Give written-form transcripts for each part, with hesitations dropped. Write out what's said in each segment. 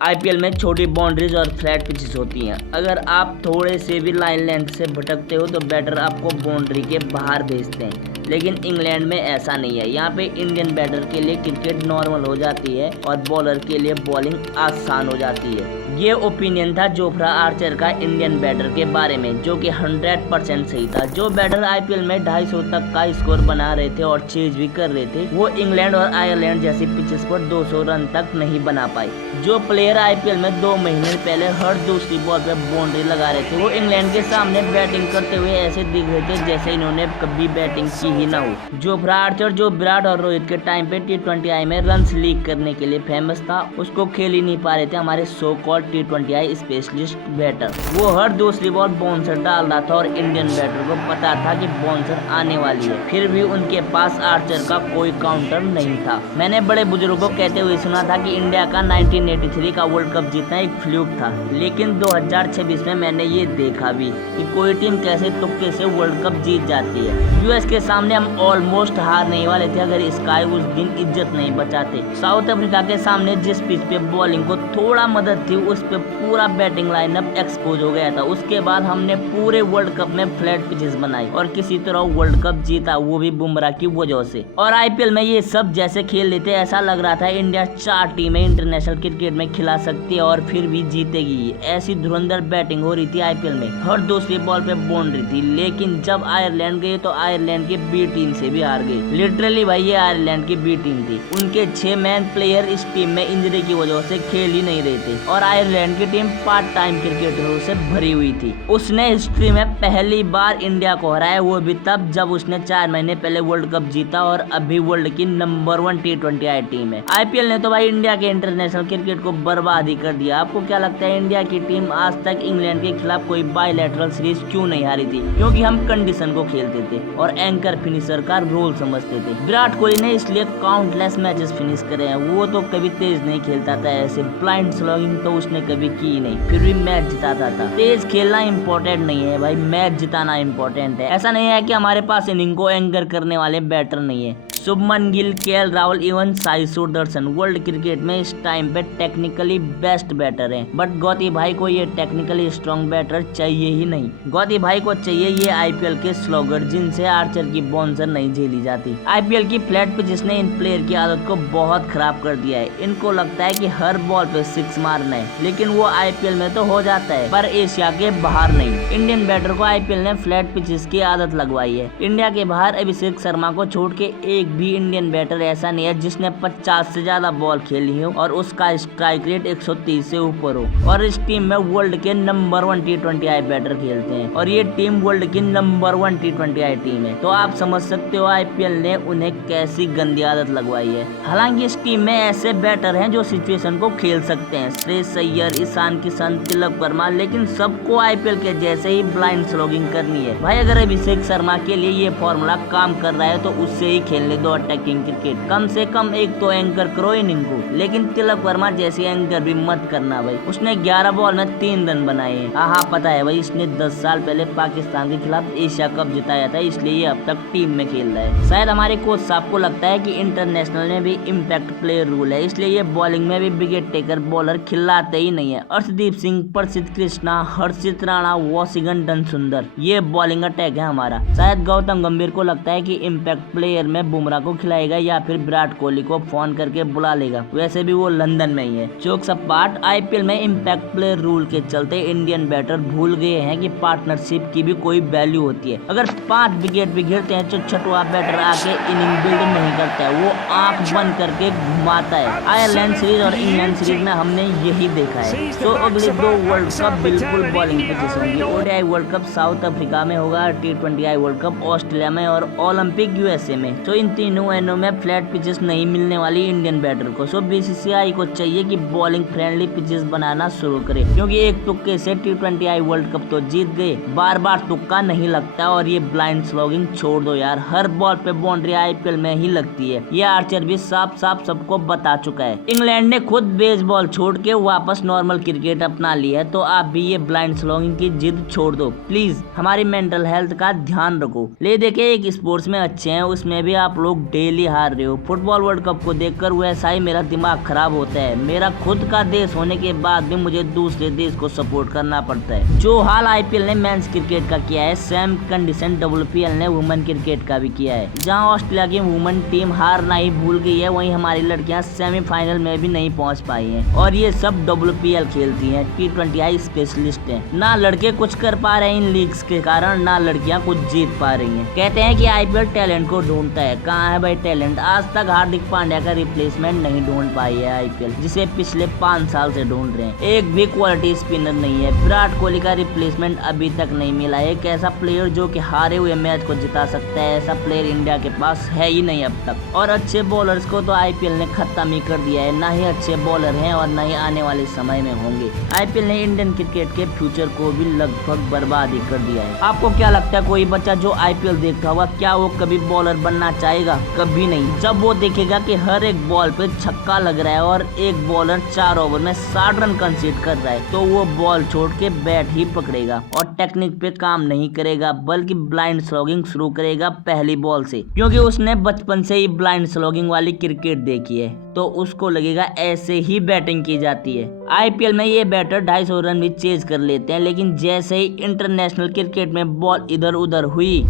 IPL में छोटी boundaries और फ्लैट पिचेस होती हैं। अगर आप थोड़े से भी लाइन लेंथ से भटकते हो तो बैटर आपको बाउंड्री के बाहर भेजते हैं, लेकिन इंग्लैंड में ऐसा नहीं है। यहाँ पे इंडियन बैटर के लिए क्रिकेट नॉर्मल हो जाती है और बॉलर के लिए बॉलिंग आसान हो जाती है। ये ओपिनियन था जोफ्रा आर्चर का इंडियन बैटर के बारे में, जो कि 100% सही था। जो बैटर आईपीएल में 250 तक का स्कोर बना रहे थे और चेज भी कर रहे थे, वो इंग्लैंड और आयरलैंड जैसी पिचेस पर 200 रन तक नहीं बना पाए। जो प्लेयर आईपीएल में 2 महीने पहले हर दूसरी बॉल पे बाउंड्री लगा रहे थे, वो इंग्लैंड के सामने बैटिंग करते हुए ऐसे दिख रहे थे जैसे इन्होंने कभी बैटिंग की ही ना हो। जोफ्रा आर्चर, जो विराट और रोहित के टाइम पे T20I में रन्स लीक करने के लिए फेमस था, उसको खेल ही नहीं पा रहे थे हमारे so called T20I specialist batter. वो हर दूसरी बॉल बाउंसर डाल रहा था और इंडियन बैटर को पता था कि बाउंसर आने वाली है, फिर भी उनके पास आर्चर का कोई काउंटर नहीं था। मैंने बड़े बुजुर्गों को कहते हुए सुना था कि इंडिया का 1983 का वर्ल्ड कप जीतना एक फ्लूक था, लेकिन 2026 में मैंने ये देखा भी कि कोई टीम कैसे तुक्के से वर्ल्ड कप जीत जाती है। यूएस के सामने हम ऑलमोस्ट हारने वाले थे अगर स्काई उस दिन इज्जत नहीं बचाते। साउथ अफ्रीका के सामने जिस पिच पे बॉलिंग को थोड़ा मदद थी, उस पे पूरा बैटिंग लाइनअप एक्सपोज हो गया था। उसके बाद हमने पूरे वर्ल्ड कप में फ्लैट पिचेस बनाई और किसी तरह वर्ल्ड कप जीता, वो भी बुमराह की वजह से। और आईपीएल में ये सब जैसे खेल लेते, ऐसा लग रहा था इंडिया 4 टीमें इंटरनेशनल क्रिकेट में खिला सकती है और फिर भी जीतेगी। ऐसी धुरंधर बैटिंग हो रही थी आईपीएल में, हर दूसरी बॉल पे बाउंड्री थी। लेकिन जब आयरलैंड गए तो आयरलैंड की बी टीम से भी हार गई। लिटरली भाई, ये आयरलैंड की बी टीम थी। उनके 6 मैन प्लेयर इस टीम में इंजरी की वजह से खेल ही नहीं रहे थे और आयरलैंड की टीम पार्ट टाइम क्रिकेटरों से भरी हुई थी। उसने हिस्ट्री में पहली बार इंडिया को हराया, वो भी तब जब उसने 4 महीने पहले वर्ल्ड कप जीता और अभी वर्ल्ड की नंबर 1 T20I टीम है। आईपीएल ने तो भाई इंडिया के इंटरनेशनल क्रिकेट को बर्बाद ही कर दिया। आपको क्या लगता है इंडिया की टीम आज तक इंग्लैंड के खिलाफ कोई बायलैटरल सीरीज क्यों नहीं हारी थी? क्योंकि हम कंडीशन को खेलते थे और एंकर फिनिशर का रोल समझते थे। विराट कोहली ने इसलिए काउंटलेस मैचेस फिनिश करे हैं। वो तो कभी तेज नहीं खेलता था, ऐसे ब्लाइंड स्लोइंग तो उसने कभी की नहीं, फिर भी मैच जिताता था। तेज खेलना इंपॉर्टेंट नहीं है भाई, मैच जिताना इंपॉर्टेंट है। ऐसा नहीं है कि हमारे पास इनिंग को एंकर करने वाले बैटर नहीं है। Shubman Gill, KL Rahul, even Sai Sudarshan world cricket में इस टाइम पे टेक्निकली बेस्ट बैटर हैं, बट गौती भाई को ये टेक्निकली स्ट्रॉन्ग बैटर चाहिए ही नहीं। गौती भाई को चाहिए ये आईपीएल के स्लोगर, जिनसे आर्चर की बाउंसर नहीं झेली जाती। आईपीएल की फ्लैट पिचेस ने इन प्लेयर की आदत को बहुत खराब कर दिया है। इनको लगता है कि हर बॉल पे 6 मारना है, लेकिन वो आईपीएल में तो हो जाता है पर एशिया के बाहर नहीं। इंडियन बैटर को आईपीएल ने फ्लैट पिचेस की आदत लगवाई है। इंडिया के बाहर अभिषेक शर्मा को छोड़ के एक भी इंडियन बैटर ऐसा नहीं है जिसने 50 से ज्यादा बॉल खेली हो और उसका स्ट्राइक रेट 130 से ऊपर हो। और इस टीम में वर्ल्ड के नंबर 1 T20I बैटर खेलते हैं और ये टीम वर्ल्ड की नंबर 1 T20I टीम है। तो आप समझ सकते हो आईपीएल ने उन्हें कैसी गंदी आदत लगवाई है। हालांकि इस टीम में ऐसे बैटर हैं जो सिचुएशन को खेल सकते हैं, श्रेयस अय्यर, ईशान किशन, तिलक वर्मा, लेकिन सबको आईपीएल के जैसे ही ब्लाइंड स्लोगिंग करनी है। भाई अगर अभिषेक शर्मा के लिए ये फॉर्मूला काम कर रहा है तो उससे ही खेलने दो अटैकिंग क्रिकेट। कम से कम एक तो एंकर करो इनिंग को, लेकिन तिलक वर्मा जैसी एंकर भी मत करना भाई। उसने 11 बॉल में 3 रन बनाए हैं। हाँ पता है भाई, इसने 10 साल पहले पाकिस्तान के खिलाफ एशिया कप जिताया था, इसलिए ये अब तक टीम में खेल रहा है। शायद हमारे कोच साहब को लगता है कि इंटरनेशनल में भी इम्पैक्ट प्लेयर रूल है, इसलिए ये बॉलिंग में भी विकेट टेकर बॉलर खिलाते ही नहीं है। अर्शदीप सिंह, प्रसिद्ध कृष्णा, हर्षित राणा, वॉशिंगटन सुंदर, ये बॉलिंग अटैक है हमारा। शायद गौतम गंभीर को लगता है कि इम्पैक्ट प्लेयर में बुमराह को खिलाएगा या फिर विराट कोहली को फोन करके बुला लेगा, वैसे भी वो लंदन में ही है। जोक सब पार्ट, आईपीएल में इम्पैक्ट प्लेयर रूल के चलते इंडियन बैटर भूल गए हैं कि पार्टनरशिप की भी कोई वैल्यू होती है। अगर 5 विकेट भी गिरते हैं तो छठवां बैटर आके इनिंग बिल्ड नहीं करता है, वो आंख बंद करके घुमाता है। आयरलैंड सीरीज और इंग्लैंड सीरीज में हमने यही देखा है। तो अगले 2 वर्ल्ड कप बिल्कुल बॉलिंग पिचेस होंगी। ODI world cup south Africa में होगा, T20I वर्ल्ड कप ऑस्ट्रेलिया में और ओलंपिक यूएसए में। तो इन तीनों एनओ में फ्लैट पिचेस नहीं मिलने वाली इंडियन बैटर को। सो बीसीसीआई को चाहिए कि बॉलिंग फ्रेंडली पिचेस बनाना शुरू करे, क्योंकि एक तुक्के से T20I वर्ल्ड कप तो जीत गए, बार बार तुक्का नहीं लगता। और ये ब्लाइंड स्लोगिंग छोड़ दो यार, हर बॉल पे बाउंड्री आईपीएल में ही लगती है। ये आर्चर भी साफ साफ सबको बता चुका है। इंग्लैंड ने खुद बेसबॉल छोड़ के वापस नॉर्मल क्रिकेट अपना लिया है, तो आप भी ये ब्लाइंड स्लोगिंग की जिद छोड़ दो प्लीज। हमारी मेंटल हेल्थ का ध्यान रखो। ले देखे एक स्पोर्ट्स में अच्छे हैं, उसमें भी आप लोग लोग डेली हार रहे हो। फुटबॉल वर्ल्ड कप को देखकर वैसा ही मेरा दिमाग खराब होता है। मेरा खुद का देश होने के बाद भी मुझे दूसरे देश को सपोर्ट करना पड़ता है। जो हाल आईपीएल ने मेंस क्रिकेट का किया है, सेम कंडीशन डब्ल्यूपीएल ने वुमेन क्रिकेट का भी किया है। जहां ऑस्ट्रेलिया की वुमेन टीम हारना ही भूल गई है, वहीं हमारी लड़कियां सेमीफाइनल में भी नहीं पहुंच पाई हैं। और ये सब डब्ल्यूपीएल खेलती हैं, T20I स्पेशलिस्ट हैं। ना लड़के कुछ कर पा रहे हैं इन लीग्स के कारण, ना लड़कियां कुछ जीत पा रही हैं। कहते हैं कि आईपीएल टैलेंट को ढूंढता है, कहाँ है भाई टैलेंट? आज तक हार्दिक पांड्या का रिप्लेसमेंट नहीं ढूंढ पाई है आईपीएल, जिसे पिछले 5 साल से ढूंढ रहे हैं। एक भी क्वालिटी स्पिनर नहीं है। विराट कोहली का रिप्लेसमेंट अभी तक नहीं मिला है। एक ऐसा प्लेयर जो कि हारे हुए मैच को जिता सकता है, ऐसा प्लेयर इंडिया के पास है ही नहीं अब तक। और अच्छे बॉलर्स को तो आईपीएल ने खत्म ही कर दिया है। ना ही अच्छे बॉलर हैं और ना ही आने वाले समय में होंगे। आईपीएल ने इंडियन क्रिकेट के फ्यूचर को भी लगभग बर्बाद ही कर दिया है। आपको क्या लगता है, कोई बच्चा जो आईपीएल देखता होगा, क्या वो कभी बॉलर बनना चाहेगा? कभी नहीं। जब वो देखेगा कि हर एक बॉल पे छक्का लग रहा है और एक बॉलर 4 ओवर में 60 रन कंसीड कर रहा है, तो वो बॉल छोड़ के बैट ही पकड़ेगा और टेक्निक पे काम नहीं करेगा, बल्कि ब्लाइंड स्लॉगिंग शुरू करेगा पहली बॉल से। क्योंकि उसने बचपन से ही ब्लाइंड स्लॉगिंग वाली क्रिकेट देखी है, तो उसको लगेगा ऐसे ही बैटिंग की जाती है। आईपीएल में ये बैटर 250 रन भी चेज कर लेते हैं, लेकिन जैसे ही इंटरनेशनल क्रिकेट में बॉल इधर उधर हुई,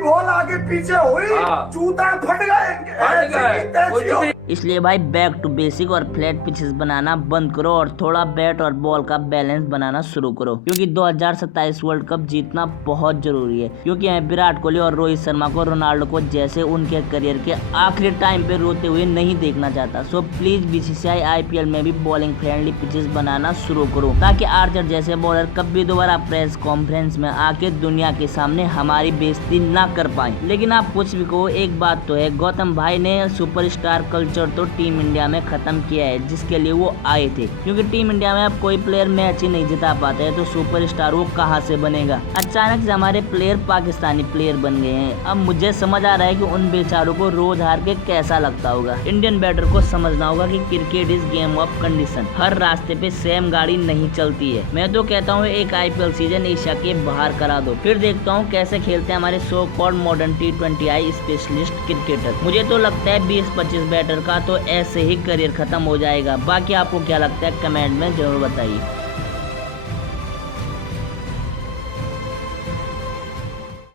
बॉल आगे पीछे हुई, जूता फट गए। इसलिए भाई बैक टू बेसिक और फ्लैट पिचेस बनाना बंद करो और थोड़ा बैट और बॉल का बैलेंस बनाना शुरू करो। क्योंकि 2027 वर्ल्ड कप जीतना बहुत जरूरी है। क्योंकि मैं विराट कोहली और रोहित शर्मा को, रोनाल्डो को जैसे उनके करियर के आखिरी टाइम पे रोते हुए नहीं देखना चाहता। सो प्लीज बीसीसीआई आईपीएल में भी बॉलिंग फ्रेंडली पिचेस बनाना शुरू करो, ताकि आर्चर जैसे बॉलर कभी दोबारा प्रेस कॉन्फ्रेंस में आके दुनिया के सामने हमारी बेइज्जती ना कर पाए। लेकिन आप कुछ भी कहो, एक बात तो है, गौतम भाई ने सुपरस्टार कल्चर तो टीम इंडिया में खत्म किया है, जिसके लिए वो आए थे। क्योंकि टीम इंडिया में अब कोई प्लेयर मैच ही नहीं जिता पाते हैं, तो सुपरस्टार वो कहां से बनेगा? अचानक से हमारे प्लेयर पाकिस्तानी प्लेयर बन गए हैं। अब मुझे समझ आ रहा है कि उन बेचारों को रोज हार के कैसा लगता होगा। इंडियन बैटर को समझना होगा कि cricket is game of condition. हर रास्ते पे सेम गाड़ी नहीं चलती है। मैं तो कहता हूँ एक आईपीएल सीजन एशिया के बाहर करा दो, फिर देखता हूँ कैसे खेलते हैं हमारे so called modern T20I specialist cricketer. मुझे तो लगता है 20-25 बैटर का तो ऐसे ही करियर खत्म हो जाएगा। बाकी आपको क्या लगता है कमेंट में जरूर बताइए।